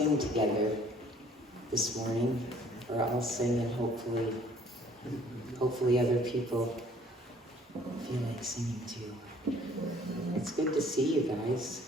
sing together this morning, or I'll sing and hopefully other people feel like singing too. It's good to see you guys.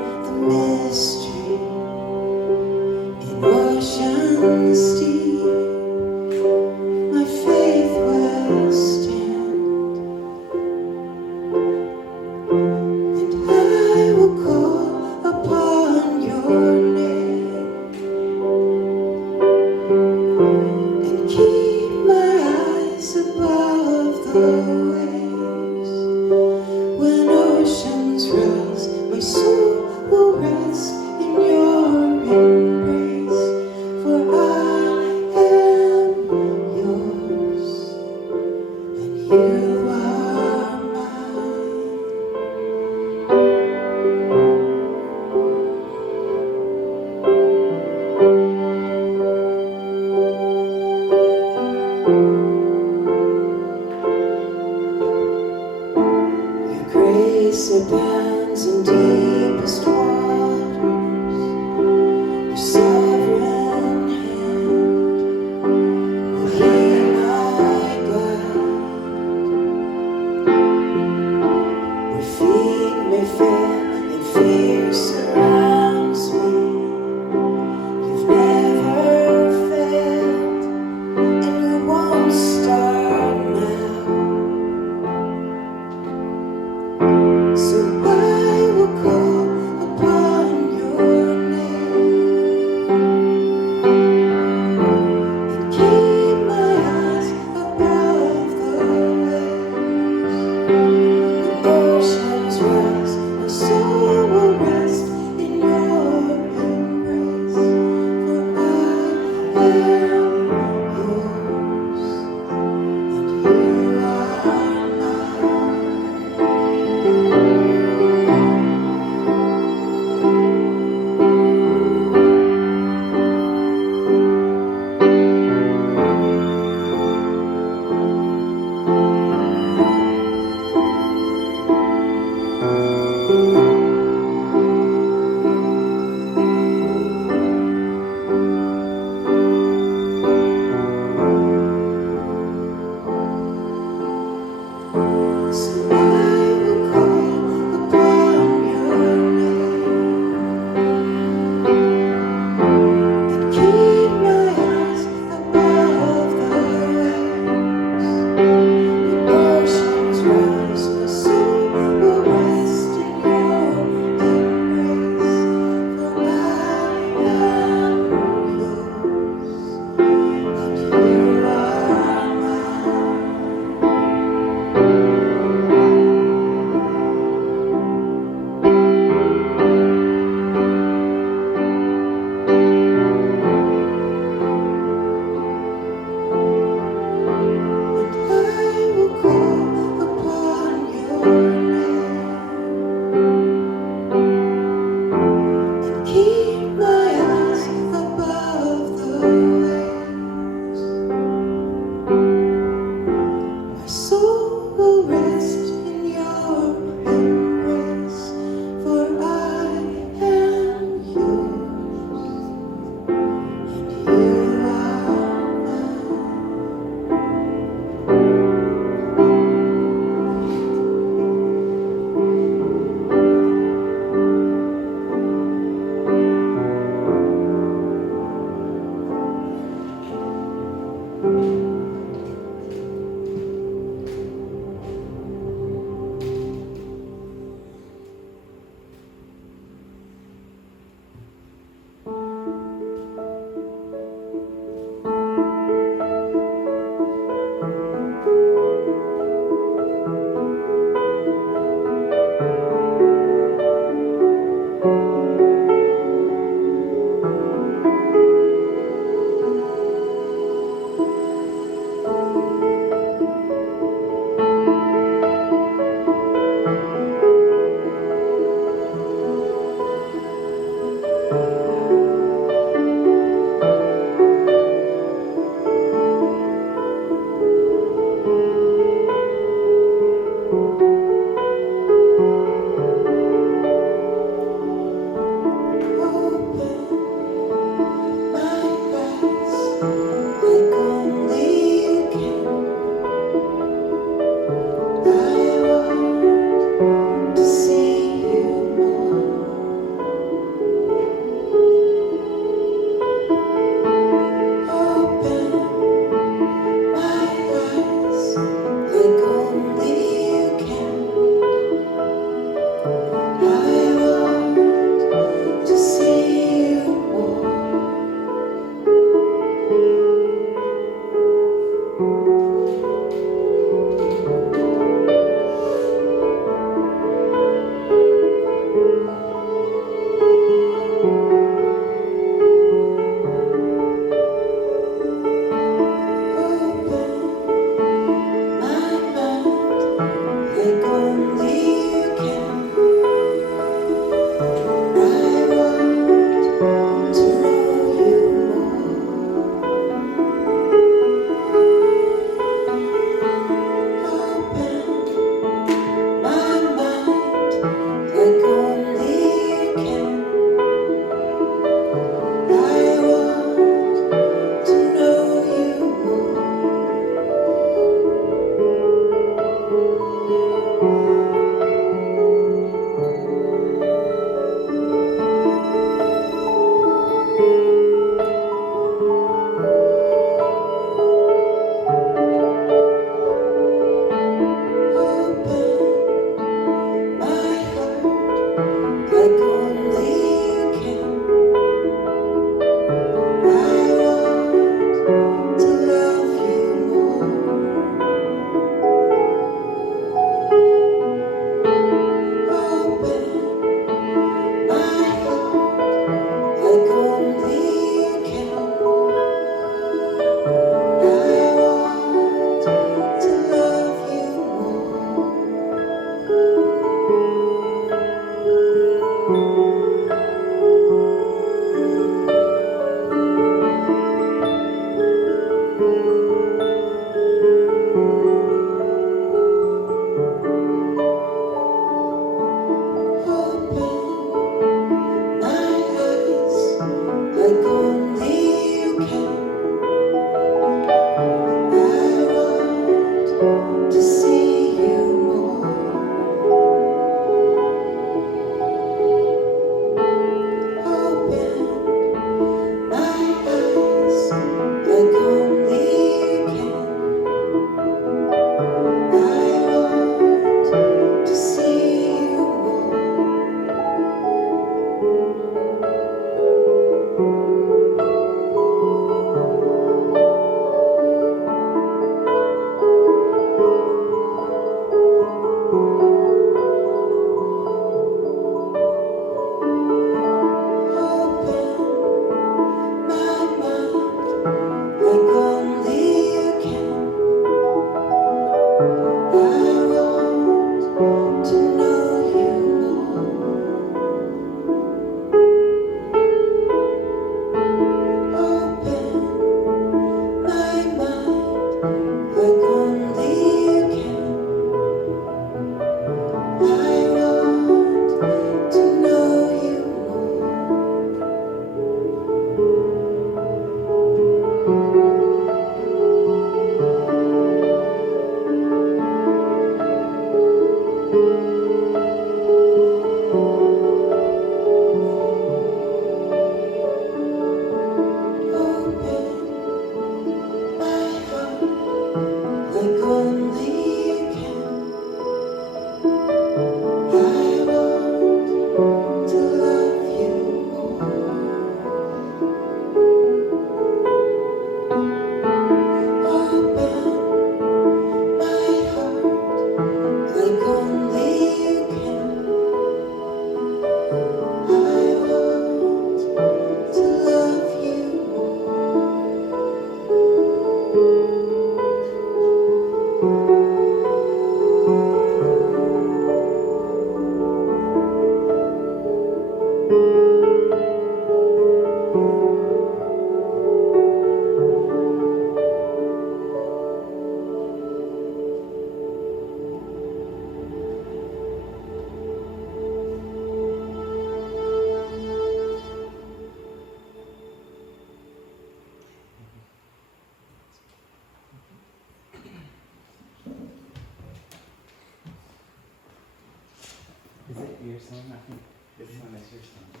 your song? I think this one is your song. Yeah,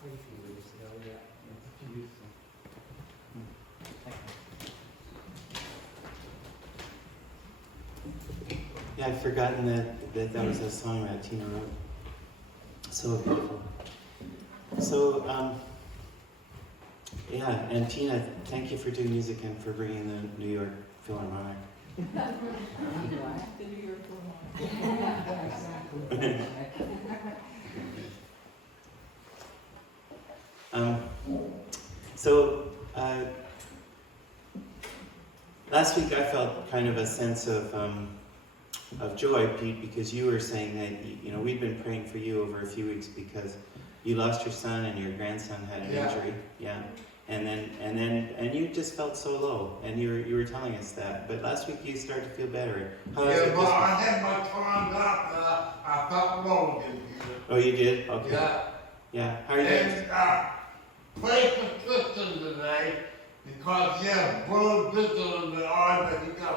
quite a few years ago, yeah. It's beautiful. Yeah, I'd forgotten that was a song that Tina wrote. So beautiful. So, yeah, and Tina, thank you for doing music and for bringing the New York Philharmonic. The New York Yeah, exactly. So, last week I felt kind of a sense of joy, Pete, because you were saying that you know we'd been praying for you over a few weeks because you lost your son and your grandson had an injury, yeah, and you just felt so low, and you were telling us that. But last week you started to feel better. How was it? Well, I had my time off. I felt low again. Oh, you did? Okay. Yeah. Yeah. How are you doing? And pray for Tristan today because he has blood vision in the eye that he got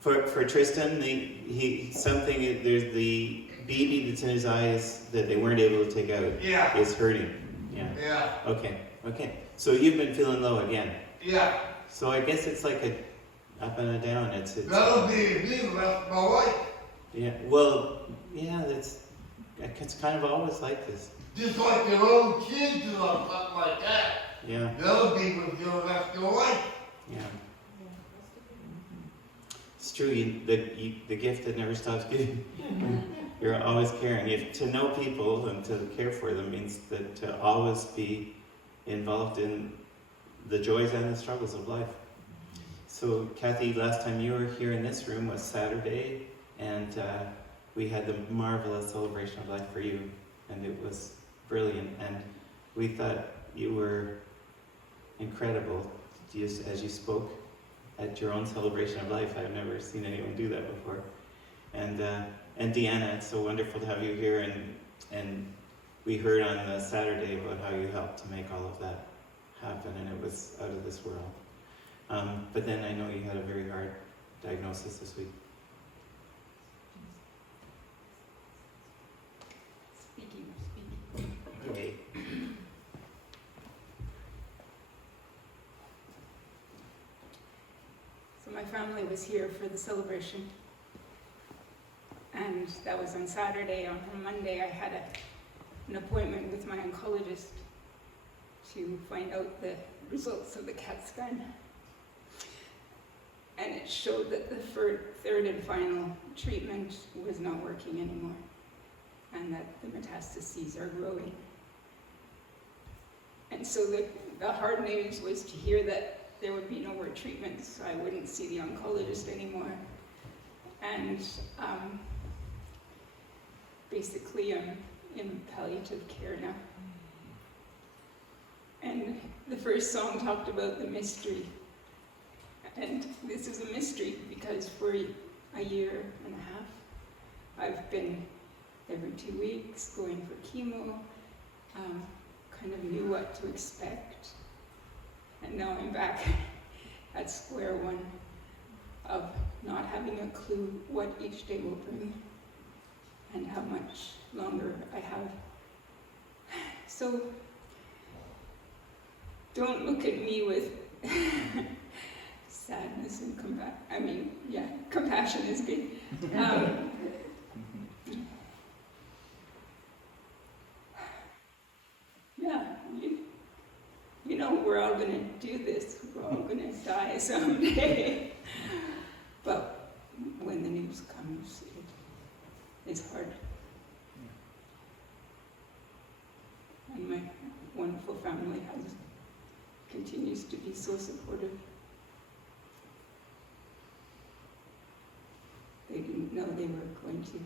hurt. For Tristan, there's the BB that's in his eyes that they weren't able to take out. Yeah. Is hurting. Yeah. Yeah. Okay. So you've been feeling low again. Yeah. So I guess it's like a up and a down. It's That'll be me the rest of my life. Yeah. Well, yeah. It's kind of always like this. Just like your own kids or something like that. Yeah. That'll be with you the rest of your life. Yeah. It's true. The gift that never stops giving. You're always caring. To know people and to care for them means that to always be involved in the joys and the struggles of life. So, Kathy, last time you were here in this room was Saturday, and we had the marvelous celebration of life for you, and it was brilliant. And we thought you were incredible as you spoke at your own celebration of life. I've never seen anyone do that before. And Deanna, it's so wonderful to have you here, and we heard on the Saturday about how you helped to make all of that happen, and it was out of this world. But then I know you had a very hard diagnosis this week. Speaking. Okay. So my family was here for the celebration, and that was on Saturday. On Monday, I had an appointment with my oncologist to find out the results of the CAT scan. And it showed that the third and final treatment was not working anymore, and that the metastases are growing. And so the hard news was to hear that there would be no more treatments, so I wouldn't see the oncologist anymore. And basically I'm in palliative care now. And the first song talked about the mystery. And this is a mystery because for a year and a half, I've been every 2 weeks going for chemo, kind of knew what to expect. And now I'm back at square one of not having a clue what each day will bring and how much longer I have. So don't look at me with sadness and compassion is good. You know, we're all going to do this. We're all going to die someday. But when the news comes, it is hard. And my wonderful family continues to be so supportive. They didn't know they were going to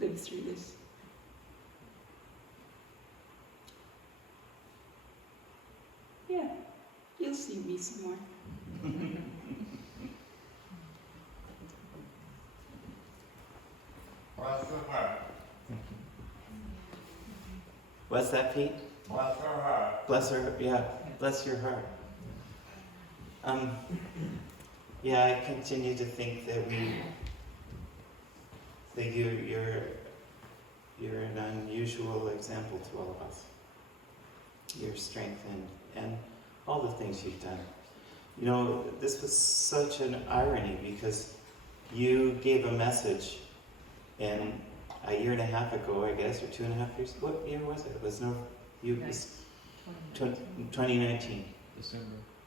live through this. Yeah, you'll see me some more. Bless her heart. What's that, Pete? Bless her heart. Bless her, yeah, bless your heart. Yeah, I continue to think that you're you're an unusual example to all of us. Your strength and all the things you've done. You know, this was such an irony because you gave a message in a year and a half ago, I guess, or 2.5 years. What year was it? It was 2019.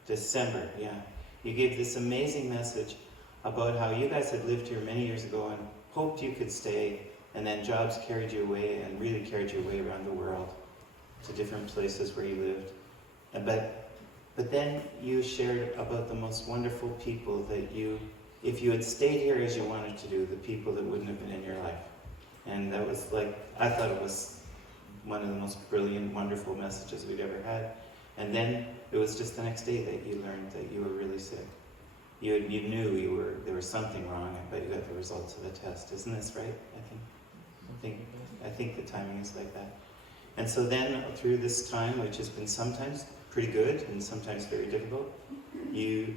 December, yeah. You gave this amazing message about how you guys had lived here many years ago and hoped you could stay, and then jobs carried you away and really carried you away around the world to different places where you lived. But then you shared about the most wonderful people that if you had stayed here as you wanted to do, the people that wouldn't have been in your life. And that was like, I thought it was one of the most brilliant, wonderful messages we'd ever had. And then it was just the next day that you learned that you were really sick. You knew there was something wrong, but you got the results of the test. Isn't this right? I think the timing is like that. And so then through this time, which has been sometimes pretty good and sometimes very difficult, you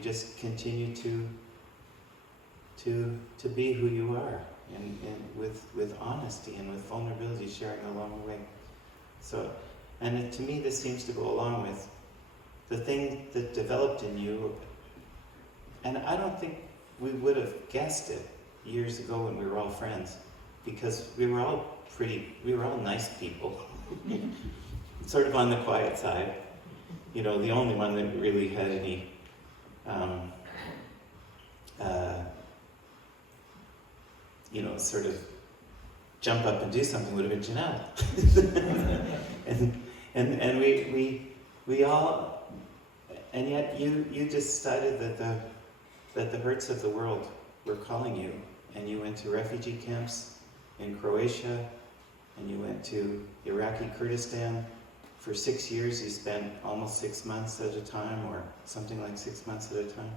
just continue to be who you are, and with honesty and with vulnerability, sharing along the way. So, and to me, this seems to go along with the thing that developed in you. And I don't think we would have guessed it years ago when we were all friends, because we were all nice people, sort of on the quiet side. You know, the only one that really had any sort of jump up and do something would have been Janelle. and we all, and yet you decided that the hurts of the world were calling you, and you went to refugee camps in Croatia, and you went to Iraqi Kurdistan. For 6 years, you spent almost 6 months at a time, or something like 6 months at a time,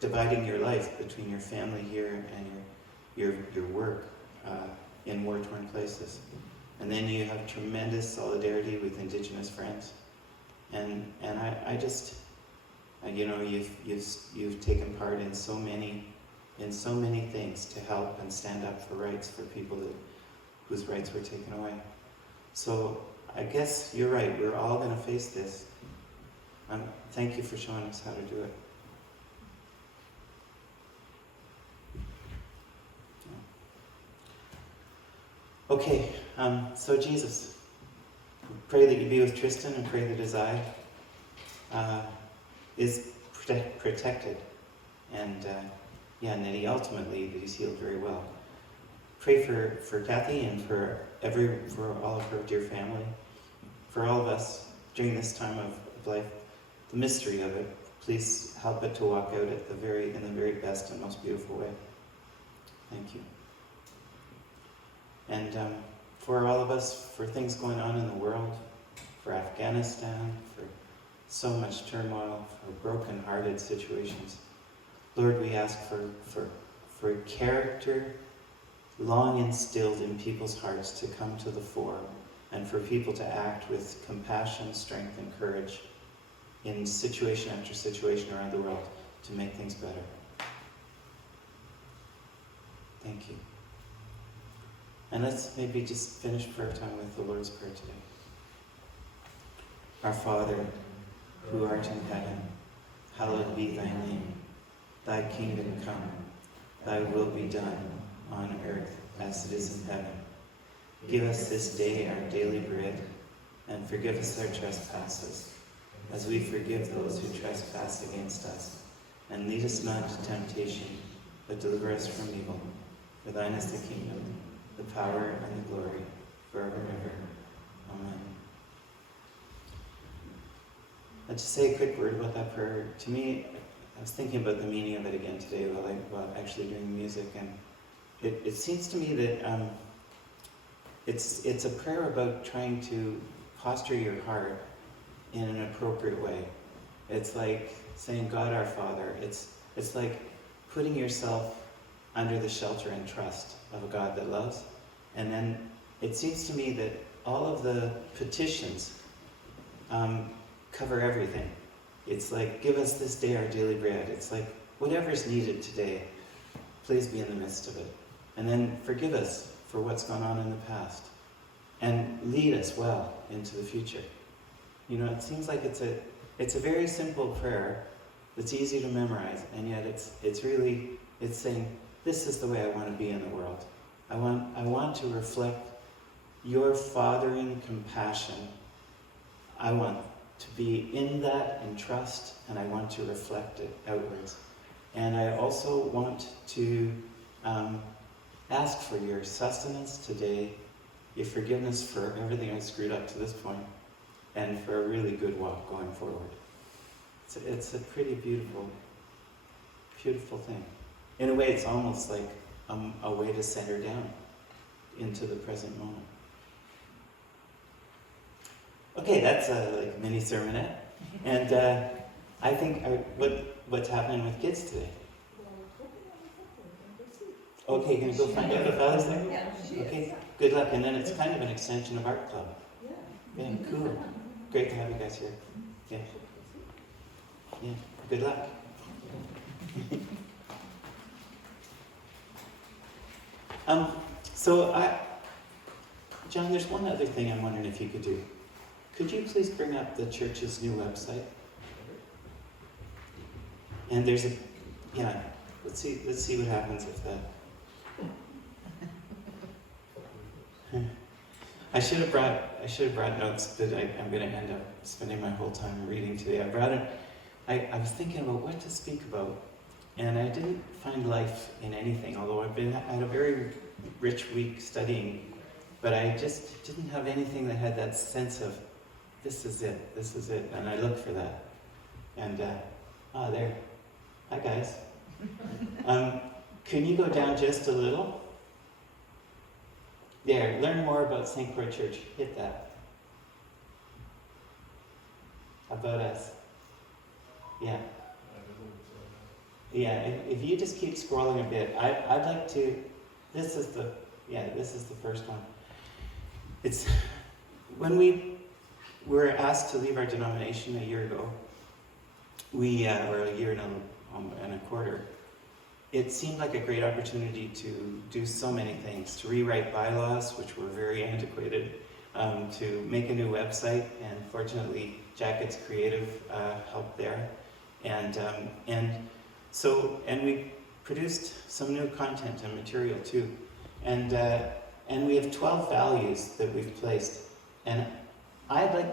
dividing your life between your family here and your work in war-torn places. And then you have tremendous solidarity with Indigenous friends, and I just, you've taken part in so many things to help and stand up for rights for people whose rights were taken away. So I guess you're right. We're all going to face this. Thank you for showing us how to do it. Okay, so Jesus, pray that you be with Tristan, and pray that his eye is protected, and that he ultimately that he's healed very well. Pray for Kathy and for all of her dear family, for all of us during this time of life, the mystery of it. Please help it to walk out in the very best and most beautiful way. Thank you. And for all of us, for things going on in the world, for Afghanistan, for so much turmoil, for broken-hearted situations, Lord, we ask for character long instilled in people's hearts to come to the fore, and for people to act with compassion, strength, and courage in situation after situation around the world to make things better. Thank you. And let's maybe just finish prayer time with the Lord's Prayer today. Our Father, who art in heaven, hallowed be thy name. Thy kingdom come, thy will be done, on earth as it is in heaven. Give us this day our daily bread, and forgive us our trespasses, as we forgive those who trespass against us. And lead us not into temptation, but deliver us from evil. For thine is the kingdom, the power, and the glory, forever and ever. Amen. I'll just say a quick word about that prayer. To me, I was thinking about the meaning of it again today while actually doing the music, and it seems to me that it's a prayer about trying to posture your heart in an appropriate way. It's like saying, God our Father. It's like putting yourself under the shelter and trust of a God that loves. And then it seems to me that all of the petitions cover everything. It's like, give us this day our daily bread. It's like, whatever's needed today, please be in the midst of it. And then forgive us for what's gone on in the past and lead us well into the future. You know, it seems like it's a very simple prayer that's easy to memorize, and yet it's saying, this is the way I want to be in the world. I want to reflect your fathering compassion. I want to be in that and trust, and I want to reflect it outwards. And I also want to ask for your sustenance today, your forgiveness for everything I screwed up to this point, and for a really good walk going forward. It's a pretty beautiful, beautiful thing. In a way, it's almost like a way to center down into the present moment. Okay, that's a like mini sermonette, and I think what's happening with kids today. Okay, gonna go find out if Ali's there? Yeah, she is. Okay, good luck. And then it's kind of an extension of Art Club. Yeah. Yeah, cool. Great to have you guys here. Yeah. Yeah, good luck. John, there's one other thing I'm wondering if you could do. Could you please bring up the church's new website? And there's let's see what happens with that. I should have brought notes, but I'm going to end up spending my whole time reading today. I was thinking about what to speak about, and I didn't find life in anything, although I had a very rich week studying, but I just didn't have anything that had that sense of, this is it, and I looked for that. And, there. Hi, guys. Can you go down just a little? There, learn more about St. Croix Church. Hit that. About us. Yeah. Yeah, if you just keep scrolling a bit, I'd like to, this is the first one. It's, when we were asked to leave our denomination a year ago, or a year and a quarter, it seemed like a great opportunity to do so many things, to rewrite bylaws, which were very antiquated, to make a new website, and fortunately Jacket's creative help there, and we produced some new content and material too, and we have 12 values that we've placed, and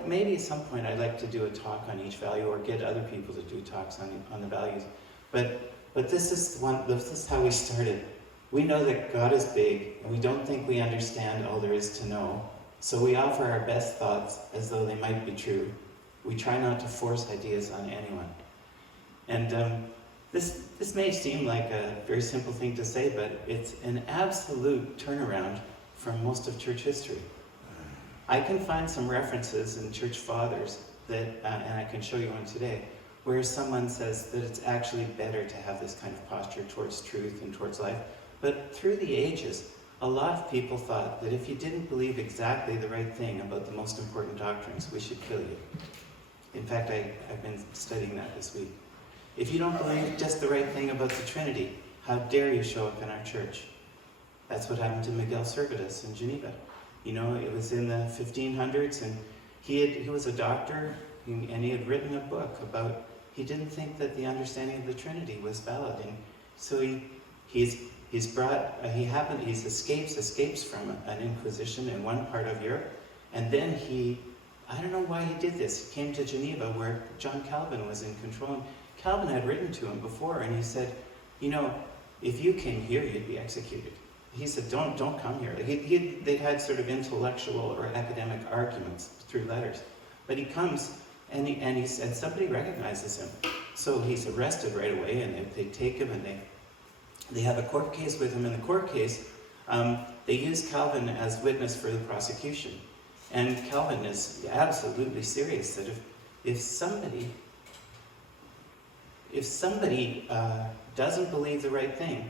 maybe at some point I'd like to do a talk on each value, or get other people to do talks on the values, but this is how we started. We know that God is big, and we don't think we understand all there is to know, so we offer our best thoughts as though they might be true. We try not to force ideas on anyone. And this may seem like a very simple thing to say, but it's an absolute turnaround from most of church history. I can find some references in church fathers that, and I can show you one today, where someone says that it's actually better to have this kind of posture towards truth and towards life. But through the ages, a lot of people thought that if you didn't believe exactly the right thing about the most important doctrines, we should kill you. In fact, I've been studying that this week. If you don't believe just the right thing about the Trinity, how dare you show up in our church? That's what happened to Miguel Servetus in Geneva. You know, it was in the 1500s, and he was a doctor, and he had written a book about, he didn't think that the understanding of the Trinity was valid, and so he escapes from an inquisition in one part of Europe, and then I don't know why he did this. He came to Geneva where John Calvin was in control. And Calvin had written to him before, and he said, you know, if you came here, you'd be executed. He said, don't come here. They'd had sort of intellectual or academic arguments through letters. But he comes, and somebody recognizes him. So he's arrested right away, and they take him, and they have a court case with him. In the court case, they use Calvin as witness for the prosecution. And Calvin is absolutely serious that if somebody doesn't believe the right thing,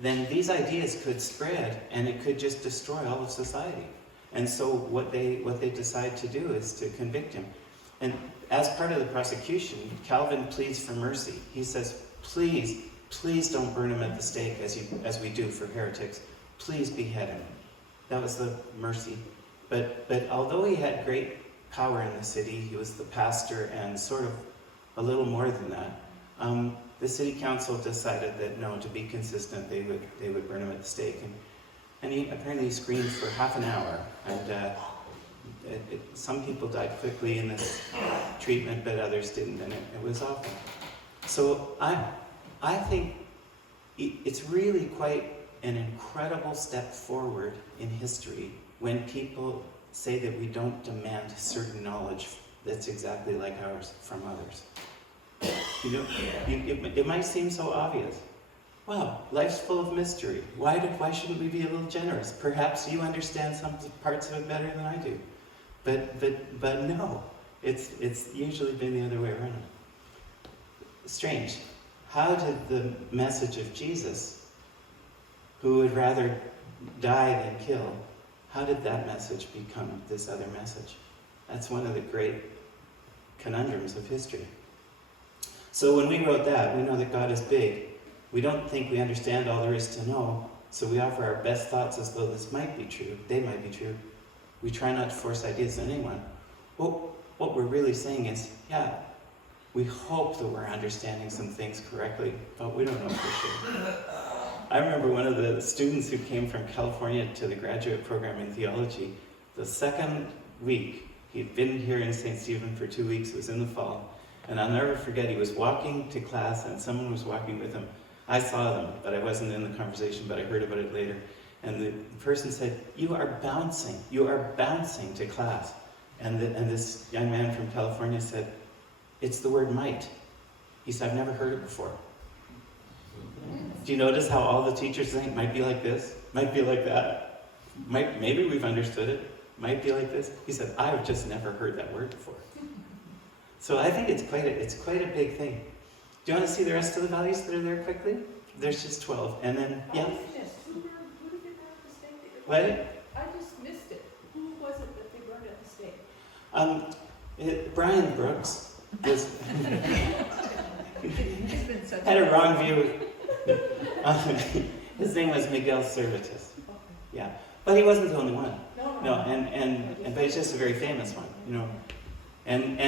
then these ideas could spread, and it could just destroy all of society. And so what they decide to do is to convict him. And as part of the prosecution, Calvin pleads for mercy. He says, please don't burn him at the stake as we do for heretics. Please behead him. That was the mercy. But although he had great power in the city, he was the pastor and sort of a little more than that. The city council decided that no, to be consistent, they would burn him at the stake. And he apparently screamed for half an hour. And some people died quickly in this treatment, but others didn't, and it was awful. So I think it's really quite an incredible step forward in history when people say that we don't demand certain knowledge that's exactly like ours from others. You know, it might seem so obvious. Wow, life's full of mystery. Why shouldn't we be a little generous? Perhaps you understand some parts of it better than I do. But no, it's usually been the other way around. Strange. How did the message of Jesus, who would rather die than kill, how did that message become this other message? That's one of the great conundrums of history. So when we wrote that, we know that God is big. We don't think we understand all there is to know, so we offer our best thoughts as though this might be true, they might be true. We try not to force ideas on anyone. Well, what we're really saying is, yeah, we hope that we're understanding some things correctly, but we don't know for sure. I remember one of the students who came from California to the graduate program in theology, the second week, he'd been here in St. Stephen for 2 weeks, it was in the fall, and I'll never forget, he was walking to class and someone was walking with him. I saw them, but I wasn't in the conversation, but I heard about it later. And the person said, you are bouncing to class. And this young man from California said, it's the word might. He said, I've never heard it before. Do you notice how all the teachers think, might be like this, might be like that? Maybe we've understood it, might be like this. He said, I've just never heard that word before. So I think it's quite a big thing. Do you want to see the rest of the values that are there quickly? There's just 12. And then, yeah? Who did they burn at the stake? What? I just missed it. Who was it that they burned at the stake? Brian Brooks was It's been such had a wrong view. His name was Miguel Cervantes. Okay. Yeah, but he wasn't the only one. No, And but he's just a very famous one, you know. And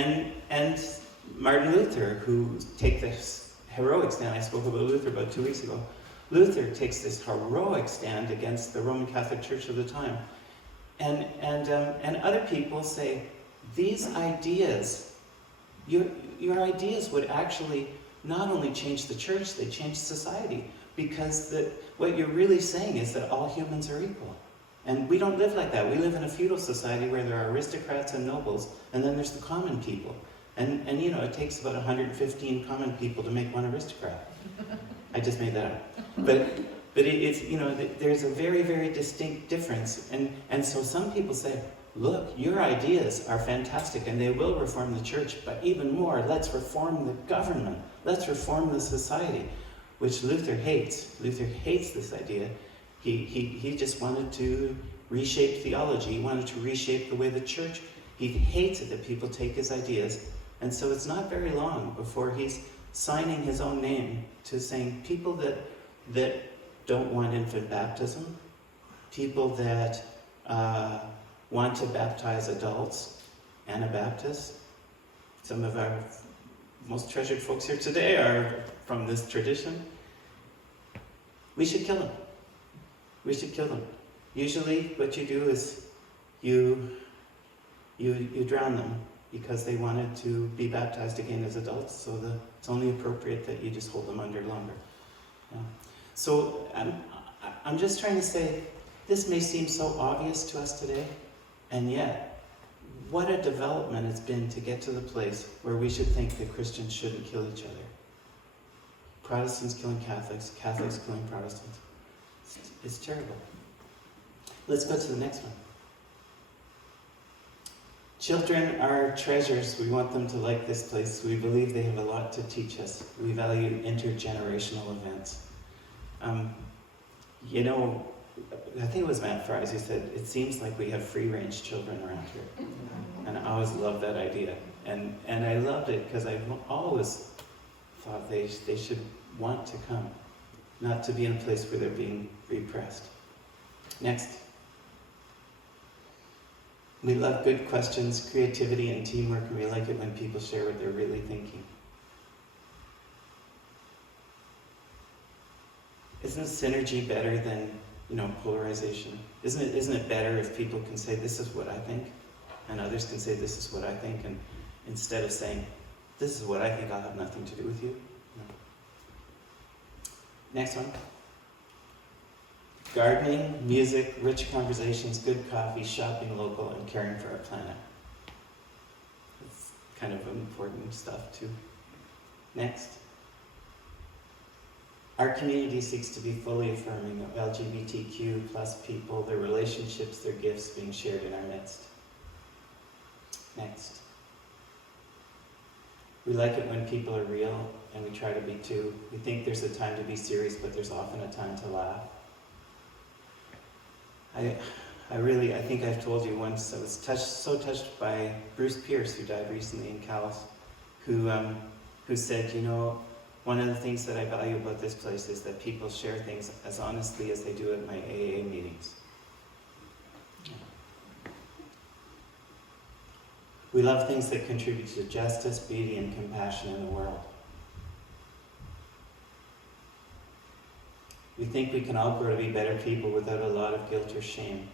Martin Luther, who take this heroic stand. I spoke about Luther about 2 weeks ago. Luther takes this heroic stand against the Roman Catholic Church of the time, and other people say these ideas, your ideas would actually not only change the church, they change society, because what you're really saying is that all humans are equal. And we don't live like that. We live in a feudal society where there are aristocrats and nobles, and then there's the common people. And you know, it takes about 115 common people to make one aristocrat. I just made that up. But it's, you know, there's a very, very distinct difference. And so some people say, look, your ideas are fantastic and they will reform the church, but even more, let's reform the government. Let's reform the society, which Luther hates. Luther hates this idea. He just wanted to reshape theology. He wanted to reshape the way the church, he hates it that people take his ideas. And so it's not very long before he's signing his own name to saying people that don't want infant baptism, people that want to baptize adults, Anabaptists. Some of our most treasured folks here today are from this tradition. We should kill them. We should kill them. Usually what you do is you drown them because they wanted to be baptized again as adults, so it's only appropriate that you just hold them under longer. Yeah. So I'm just trying to say, this may seem so obvious to us today, and yet, what a development it's been to get to the place where we should think that Christians shouldn't kill each other. Protestants killing Catholics, Catholics killing Protestants. It's terrible. Let's go to the next one. Children are treasures. We want them to like this place. We believe they have a lot to teach us. We value intergenerational events. You know, I think it was Matt Fries who said, it seems like we have free-range children around here. And I always loved that idea. And I loved it because I've always thought they should want to come, not to be in a place where they're being repressed. Next. We love good questions, creativity, and teamwork, and we like it when people share what they're really thinking. Isn't synergy better than, polarization? Isn't it better if people can say, this is what I think, and others can say, this is what I think, and instead of saying, this is what I think, I'll have nothing to do with you? No. Next one. Gardening, music, rich conversations, good coffee, shopping local, and caring for our planet. It's kind of important stuff too. Next. Our community seeks to be fully affirming of LGBTQ plus people, their relationships, their gifts being shared in our midst. Next. We like it when people are real, and we try to be too. We think there's a time to be serious, but there's often a time to laugh. I think I've told you once, I was so touched by Bruce Pierce, who died recently in Calais, who said, one of the things that I value about this place is that people share things as honestly as they do at my AA meetings. We love things that contribute to justice, beauty, and compassion in the world. We think we can all grow to be better people without a lot of guilt or shame.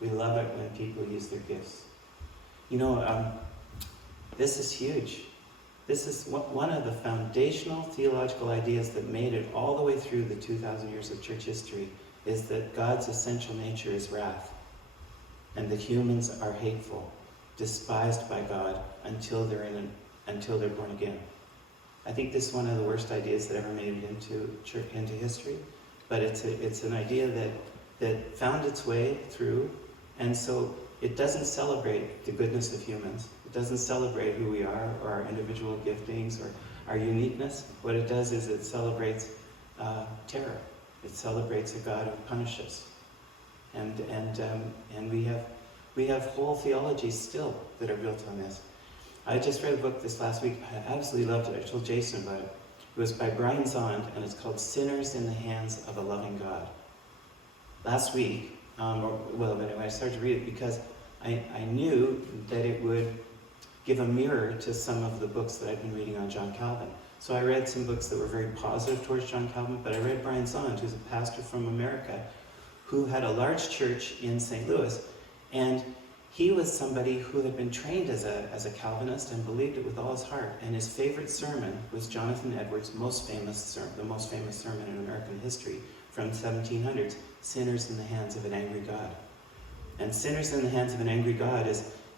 We love it when people use their gifts. This is huge. This is one of the foundational theological ideas that made it all the way through the 2,000 years of church history, is that God's essential nature is wrath, and that humans are hateful, despised by God until they're born again. I think this is one of the worst ideas that ever made it into history, but it's an idea that found its way through, and so it doesn't celebrate the goodness of humans. It doesn't celebrate who we are, or our individual giftings, or our uniqueness. What it does is it celebrates terror. It celebrates a God who punishes, and we have whole theologies still that are built on this. I just read a book this last week. I absolutely loved it. I told Jason about it. It was by Brian Zond, and it's called Sinners in the Hands of a Loving God. Last week, anyway, I started to read it because I knew that it would give a mirror to some of the books that I've been reading on John Calvin. So I read some books that were very positive towards John Calvin, but I read Brian Zond, who's a pastor from America, who had a large church in St. Louis, and he was somebody who had been trained as a Calvinist and believed it with all his heart. And his favorite sermon was Jonathan Edwards' the most famous sermon in American history from the 1700s, Sinners in the Hands of an Angry God. And Sinners in the Hands of an Angry God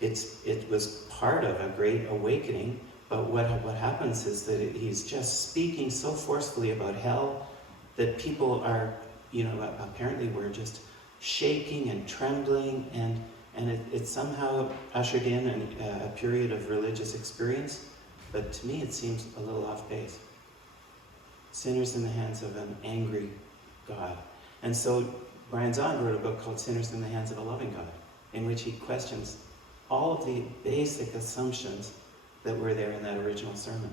it was part of a great awakening, but what happens is that he's just speaking so forcefully about hell that people are, apparently were just shaking and trembling, and it somehow ushered in a period of religious experience, but to me it seems a little off base. Sinners in the Hands of an Angry God. And so Brian Zond wrote a book called Sinners in the Hands of a Loving God, in which he questions all of the basic assumptions that were there in that original sermon.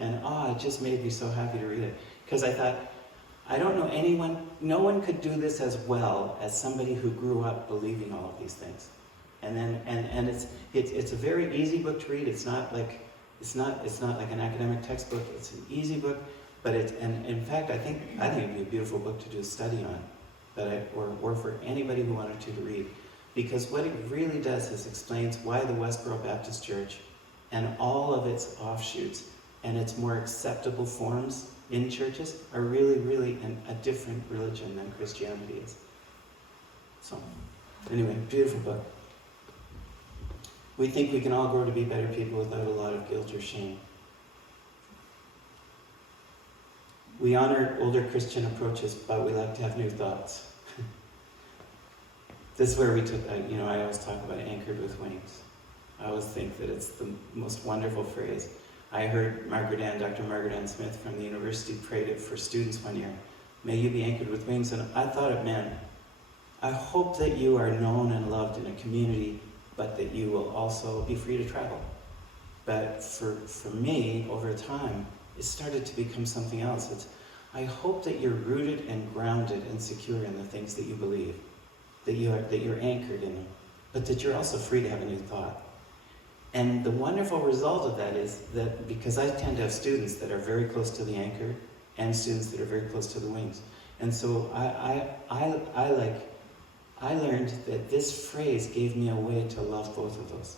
And it just made me so happy to read it, because I thought, I don't know no one could do this as well as somebody who grew up believing all of these things. And it's a very easy book to read. It's not like an academic textbook. It's an easy book, but in fact I think it'd be a beautiful book to do a study on, or for anybody who wanted to read, because what it really does is explains why the Westboro Baptist Church and all of its offshoots and its more acceptable forms in churches are really, really a different religion than Christianity is. So, anyway, beautiful book. We think we can all grow to be better people without a lot of guilt or shame. We honor older Christian approaches, but we like to have new thoughts. This is where we took, I always talk about anchored with wings. I always think that it's the most wonderful phrase. I heard Dr. Margaret Ann Smith from the university prayed it for students one year. May you be anchored with wings. And I thought it meant, I hope that you are known and loved in a community, but that you will also be free to travel. But for me, over time, it started to become something else. It's, I hope that you're rooted and grounded and secure in the things that you believe, that you're anchored in them. but that you're also free to have a new thought. And the wonderful result of that is that, because I tend to have students that are very close to the anchor and students that are very close to the wings. And so I learned that this phrase gave me a way to love both of those,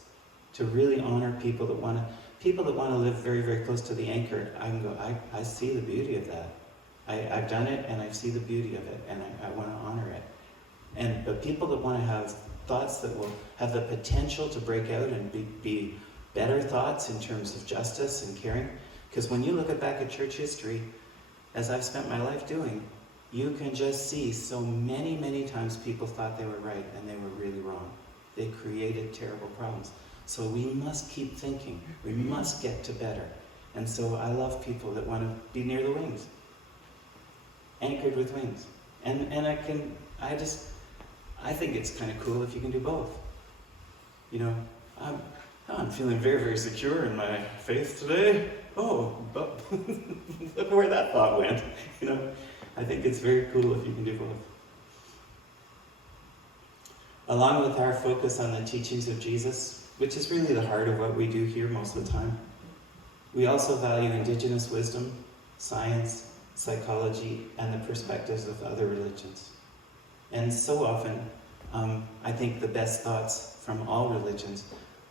to really honor people that want to live very, very close to the anchor. I see the beauty of that. I've done it, and I see the beauty of it, and I want to honor it. But people that want to have thoughts that will have the potential to break out and be better thoughts in terms of justice and caring, because when you look back at church history, as I've spent my life doing, you can just see so many, many times people thought they were right and they were really wrong. They created terrible problems. So we must keep thinking. We must get to better. And so I love people that want to be near the wings, anchored with wings. And I think it's kind of cool if you can do both. You know, I'm feeling very, very secure in my faith today. Oh, but look where that thought went. You know, I think it's very cool if you can do both. Along with our focus on the teachings of Jesus, which is really the heart of what we do here most of the time, we also value indigenous wisdom, science, psychology, and the perspectives of other religions. And so often, I think the best thoughts from all religions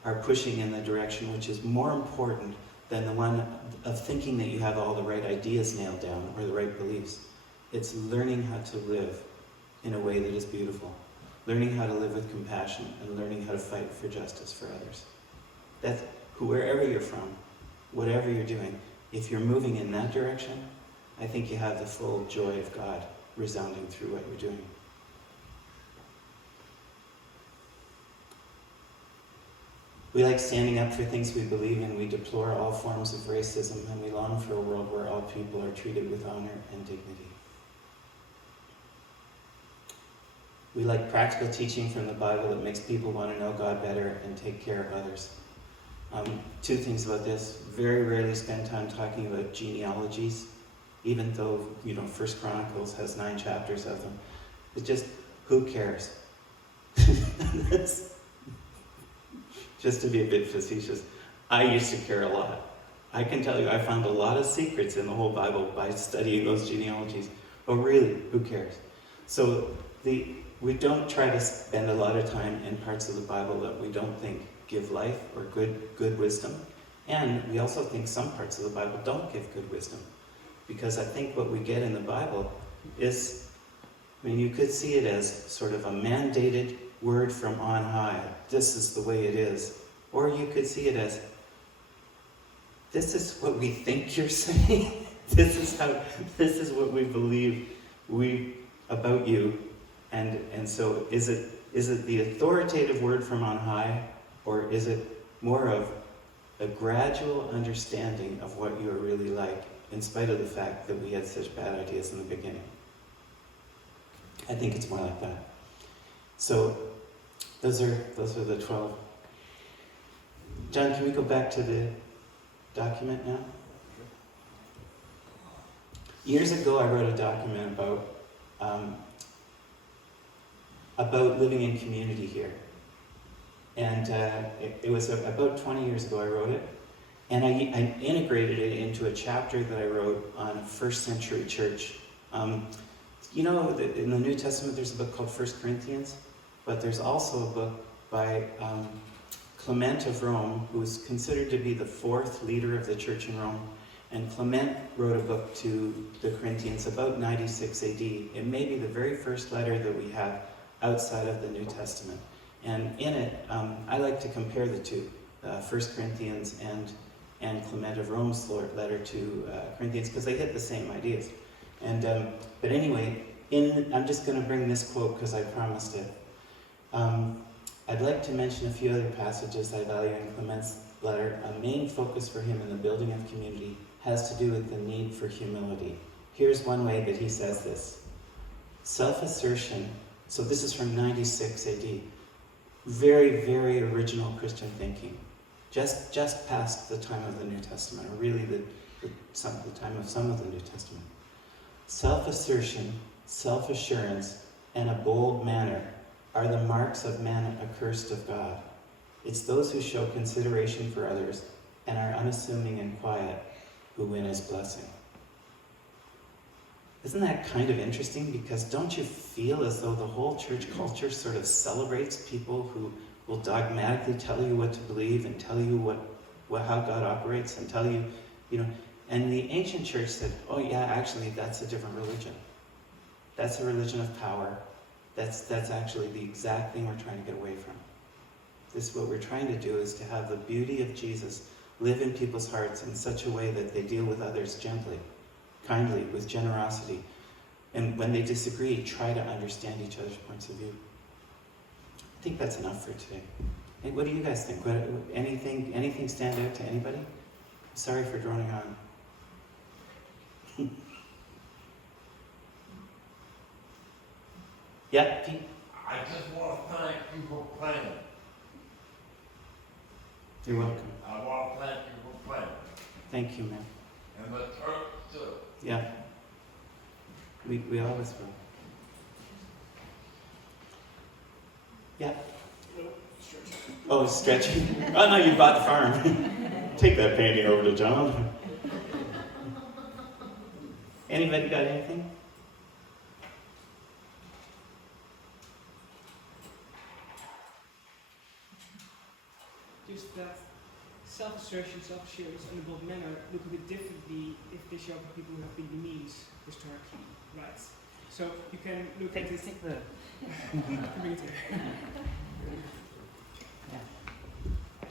are pushing in the direction which is more important than the one of thinking that you have all the right ideas nailed down or the right beliefs. It's learning how to live in a way that is beautiful, learning how to live with compassion, and learning how to fight for justice for others. That's wherever you're from, whatever you're doing, if you're moving in that direction, I think you have the full joy of God resounding through what you're doing. We like standing up for things we believe in. We deplore all forms of racism, and we long for a world where all people are treated with honor and dignity. We like practical teaching from the Bible that makes people want to know God better and take care of others. Two things about this. Very rarely spend time talking about genealogies, even though, you know, 1 Chronicles has 9 chapters of them. It's just, who cares? That's, just to be a bit facetious, I used to care a lot. I can tell you I found a lot of secrets in the whole Bible by studying those genealogies. But really, who cares? So we don't try to spend a lot of time in parts of the Bible that we don't think give life or good wisdom. And we also think some parts of the Bible don't give good wisdom. Because I think what we get in the Bible is, I mean, you could see it as sort of a mandated word from on high. This is the way it is. Or you could see it as, this is what we think you're saying. This is what we believe about you. And so is it the authoritative word from on high, or is it more of a gradual understanding of what you are really like, in spite of the fact that we had such bad ideas in the beginning? I think it's more like that. So those are the 12. John, can we go back to the document now? Years ago, I wrote a document about living in community here. And it was about 20 years ago I wrote it. And I integrated it into a chapter that I wrote on first century church. You know, in the New Testament there's a book called 1 Corinthians, but there's also a book by Clement of Rome, who's considered to be the 4th leader of the church in Rome. And Clement wrote a book to the Corinthians about 96 AD. It may be the very first letter that we have outside of the New Testament. And in it, I like to compare the two, 1 Corinthians and Clement of Rome's letter to Corinthians, because they hit the same ideas. And but anyway, I'm just going to bring this quote because I promised it. I'd like to mention a few other passages I value in Clement's letter. A main focus for him in the building of community has to do with the need for humility. Here's one way that he says this. Self-assertion, so this is from 96 AD. Very, very original Christian thinking. Just past the time of the New Testament, or really the time of some of the New Testament. Self-assertion, self-assurance, and a bold manner are the marks of men accursed of God. It's those who show consideration for others and are unassuming and quiet who win his blessing. Isn't that kind of interesting? Because don't you feel as though the whole church culture sort of celebrates people who will dogmatically tell you what to believe and tell you how God operates and tell you, and the ancient church said, oh yeah, actually that's a different religion. That's a religion of power. That's actually the exact thing we're trying to get away from. This, what we're trying to do is to have the beauty of Jesus live in people's hearts in such a way that they deal with others gently, kindly, with generosity. And when they disagree, try to understand each other's points of view. I think that's enough for today. Hey, what do you guys think? Anything stand out to anybody? Sorry for droning on. Yeah, Pete? I just want to thank you for playing. You're welcome. I want to thank you for playing. Thank you, man. And the church too. Yeah. We always will. Yeah. Oh, stretching. Oh no, you bought the farm. Take that painting over to John. Anybody got anything? Just that self-assertion, self-assurance, and above manner look a bit differently if they show up people who have been demeaned historically, right? So you can look at this. Take the. Bring it here.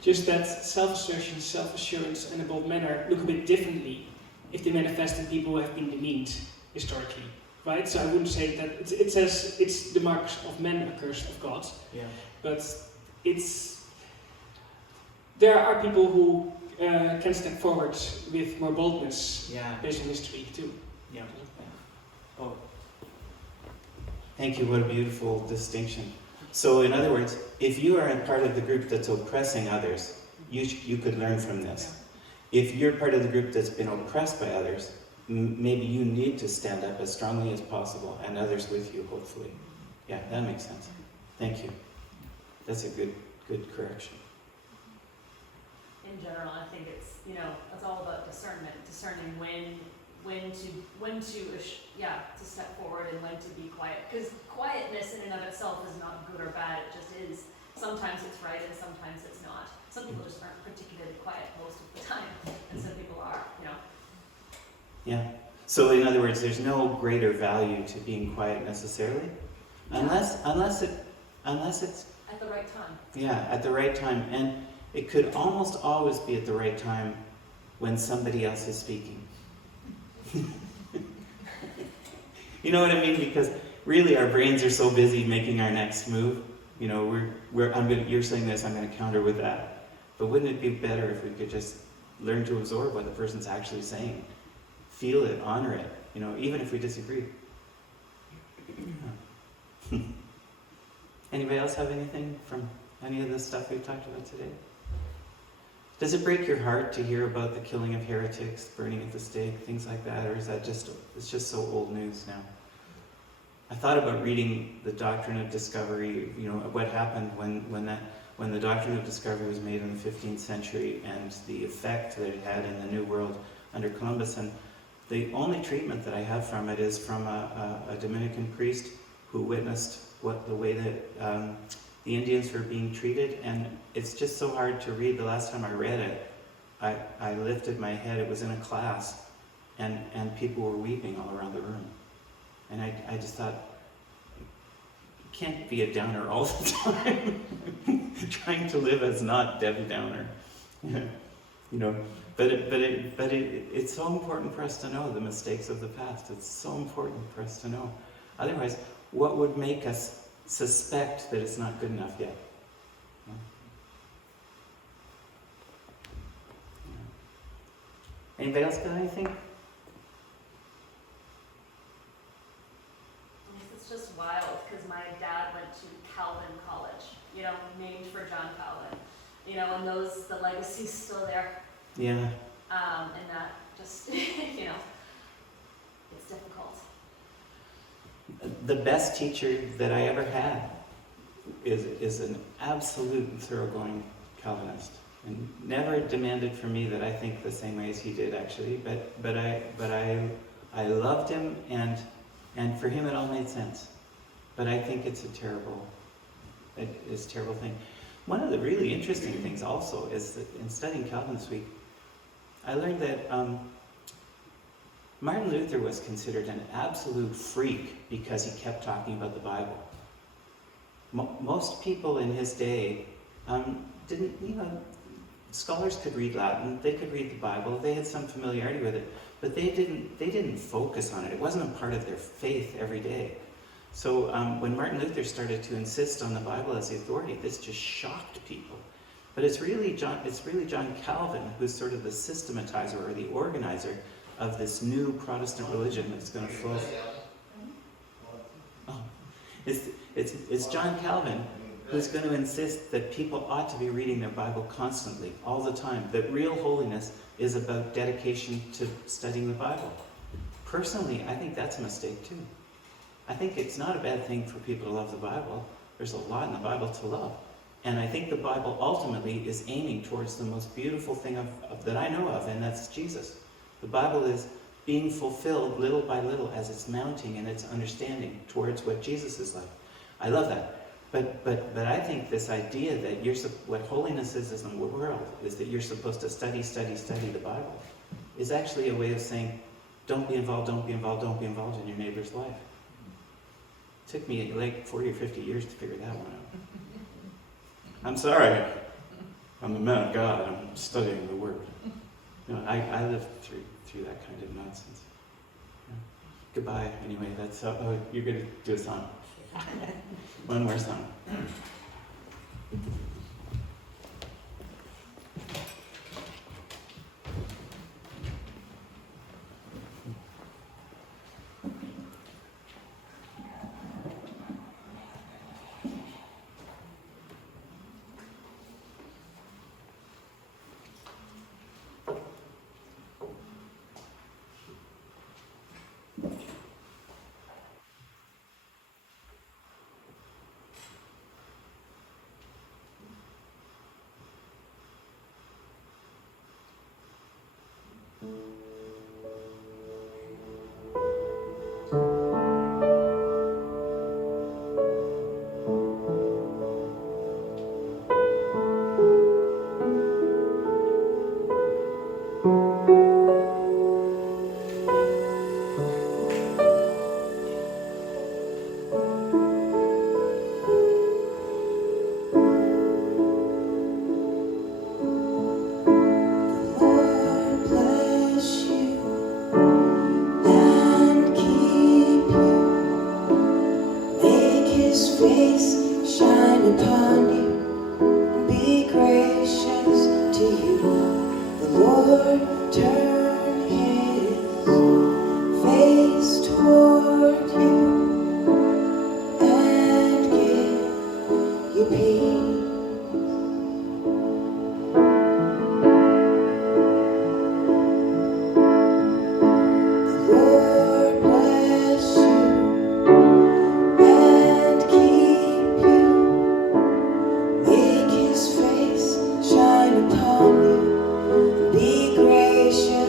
Just that self-assertion, self-assurance, and above manner look a bit differently if they manifest in people who have been demeaned historically, right? So I wouldn't say that it says it's the marks of men accursed of God, Yeah. but there are people who can step forward with more boldness based on history too. Yeah. Oh. Thank you. What a beautiful distinction. So, in other words, if you are a part of the group that's oppressing others, you could learn from this. If you're part of the group that's been oppressed by others, maybe you need to stand up as strongly as possible, and others with you, hopefully. Yeah, that makes sense. Thank you. That's a good correction. In general, I think it's all about discernment, discerning when to step forward and when to be quiet. Because quietness in and of itself is not good or bad. It just is. Sometimes it's right and sometimes it's not. Some people just aren't particularly quiet most of the time, and some people are. Yeah. So in other words, there's no greater value to being quiet necessarily, unless it's At the right time. Yeah, at the right time. And it could almost always be at the right time when somebody else is speaking. You know what I mean? Because really our brains are so busy making our next move. You're saying this, I'm going to counter with that. But wouldn't it be better if we could just learn to absorb what the person's actually saying? Feel it, honor it, even if we disagree. Anybody else have anything from any of this stuff we've talked about today? Does it break your heart to hear about the killing of heretics, burning at the stake, things like that, or is that it's just so old news now? I thought about reading the Doctrine of Discovery, what happened when the Doctrine of Discovery was made in the 15th century and the effect that it had in the New World under Columbus. And the only treatment that I have from it is from a Dominican priest who witnessed the way that the Indians were being treated, and it's just so hard to read. The last time I read it, I lifted my head. It was in a class, and people were weeping all around the room. And I just thought, you can't be a downer all the time. Trying to live as not Debbie Downer. But it's so important for us to know the mistakes of the past. It's so important for us to know. Otherwise, what would make us suspect that it's not good enough yet? Anybody else got anything? It's just wild because my dad went to Calvin College, named for John Calvin, and the legacy's still there. Yeah. And that just, it's difficult. The best teacher that I ever had is an absolute thoroughgoing Calvinist, and never demanded from me that I think the same way as he did, actually. But I loved him, and for him it all made sense. But I think it's a terrible thing. One of the really interesting things also is that in studying Calvin this week, I learned that Martin Luther was considered an absolute freak because he kept talking about the Bible. Most people in his day didn't, scholars could read Latin, they could read the Bible, they had some familiarity with it, but they didn't focus on it. It wasn't a part of their faith every day. So when Martin Luther started to insist on the Bible as the authority, this just shocked people. But it's really John Calvin who's sort of the systematizer or the organizer of this new Protestant religion that's going to flow. Oh, it's John Calvin who's going to insist that people ought to be reading their Bible constantly, all the time. That real holiness is about dedication to studying the Bible. Personally, I think that's a mistake too. I think it's not a bad thing for people to love the Bible. There's a lot in the Bible to love. And I think the Bible ultimately is aiming towards the most beautiful thing that I know of, and that's Jesus. The Bible is being fulfilled little by little as it's mounting in its understanding towards what Jesus is like. I love that. But I think this idea that what holiness is in the world is that you're supposed to study the Bible is actually a way of saying, don't be involved in your neighbor's life. It took me like 40 or 50 years to figure that one out. I'm sorry. I'm the man of God. I'm studying the Word. I lived through that kind of nonsense. Goodbye. Anyway, that's you're going to do a song. One more song. Be gracious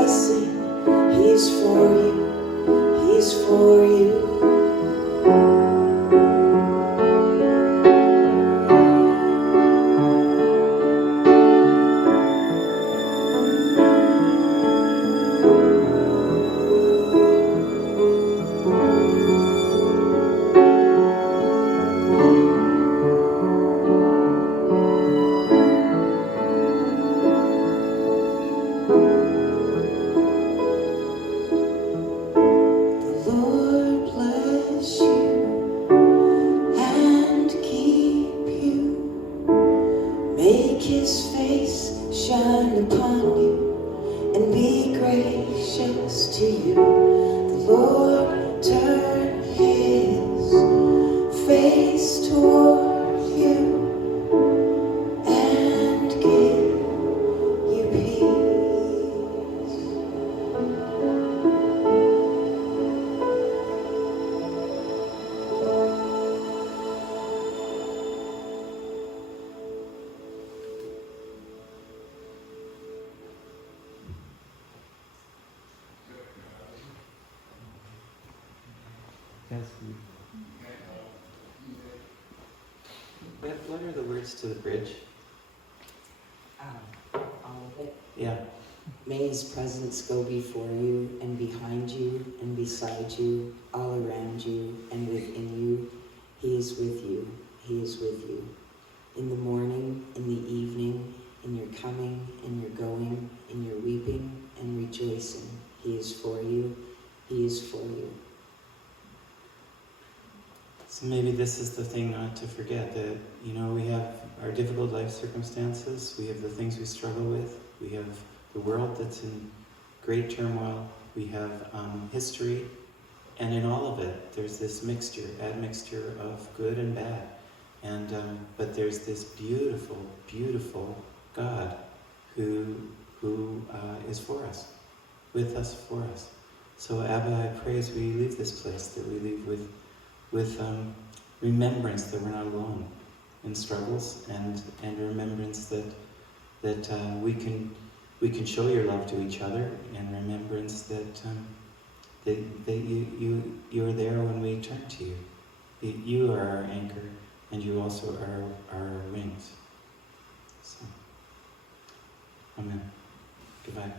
blessing. He's for you. He's for you. The Lord bless you and keep you. Make his face shine upon you and be gracious to you. The Lord turn his face toward you and give you peace. That's good. What are the words to the bridge? All of it. Yeah. May his presence go before you and behind you and beside you, all around you and within you. He is with you. He is with you. In the morning, in the evening, in your coming, in your going, in your weeping and rejoicing. He is for you. He is for you. So maybe this is the thing not to forget, that, you know, we have our difficult life circumstances, we have the things we struggle with, we have the world that's in great turmoil, we have history, and in all of it, there's this admixture of good and bad. And but there's this beautiful, beautiful God who is for us, with us, for us. So Abba, I pray as we leave this place that we leave with remembrance that we're not alone in struggles, and remembrance that we can show your love to each other, and remembrance that you are there when we turn to you. You are our anchor, and you also are our wings. So, amen. Goodbye.